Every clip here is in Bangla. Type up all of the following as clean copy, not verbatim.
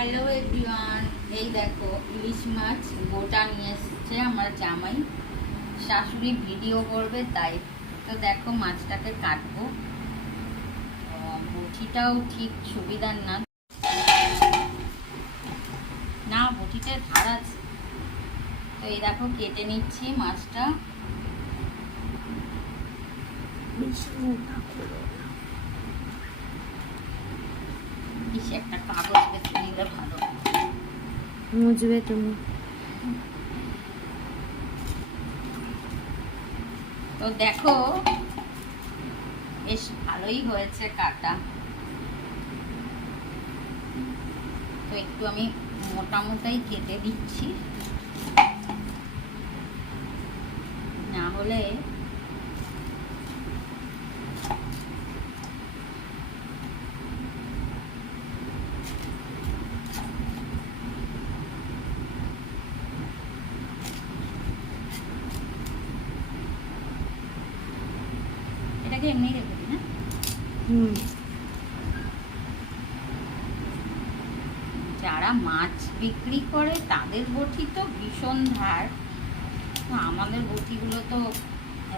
হ্যালো এভরিওয়ান, এই দেখো ইলিশ মাছ গোটা নিয়ে এসেছে আমার জামাই। শাশুড়ি ভিডিও করবে তাই। তো দেখো মাছটাকে কাটবো, বটিটাও ঠিক সুবিধার না, না বটিটা ধার আছে। তো এই দেখো কেটে নিচ্ছি মাছটা। বেশি একটা কাগজ বেছে নিলে ভালো, মুজবে তুমি। তো দেখো বেশ ভালোই হয়েছে কাটা। তো একটু আমি মোটা মোটাই কেটে দিচ্ছি, না হলে এটাকে এমনি রেখে দিই না। যারা মাছ বিক্রি করে তাদের বটি তো ভীষণ ধার, আমাদের বটিগুলো তো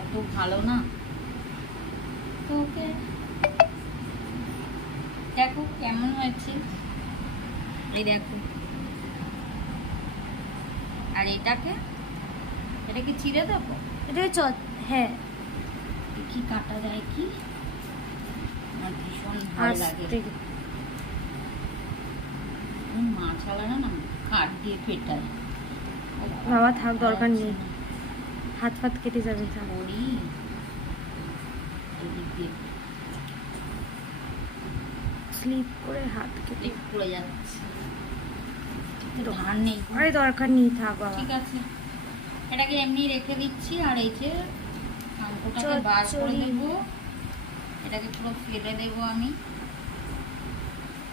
এত ভালো না। তো ওকে দেখো কেমন হয়েছে, এই দেখো। আর এটাকে এটাকে চিড়ে দেবো, এটাকে হ্যাঁ কি কাটা যায় কি, আমার ভীষণ ভালো লাগে। মাছ আলাদা না কাঠ দিয়ে পেটায়। বাবা থাক, দরকার নেই, হাত ফাত কেটে যাবে। করি স্লিপ করে হাত কেটে পড়ে যাচ্ছে, ধার নেই। আরে দরকার নেই, থাক বাবা। ঠিক আছে, এটাকে এমনি রেখে দিচ্ছি। আর এই যে মাংসটাকে বার করে দেবো, এটাকে পুরো ফেলে দেবো আমি।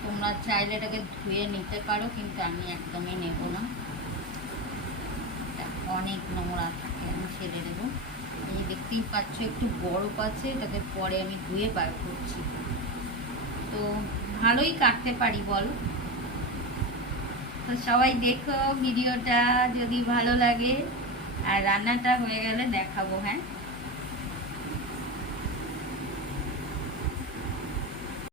তোমরা চাইলে এটাকে ধুয়ে নিতে পারো, কিন্তু আমি একদমই নেব না, অনেক নোংরা থাকে, আমি ফেলে দেবো। এই দেখতেই পাচ্ছ একটু বরফ আছে, এটাকে পরে আমি ধুয়ে বার করছি। তো ভালোই কাটতে পারি বলো। তো সবাই দেখো ভিডিওটা, যদি ভালো লাগে। আর রান্নাটা হয়ে গেলে দেখাবো, হ্যাঁ।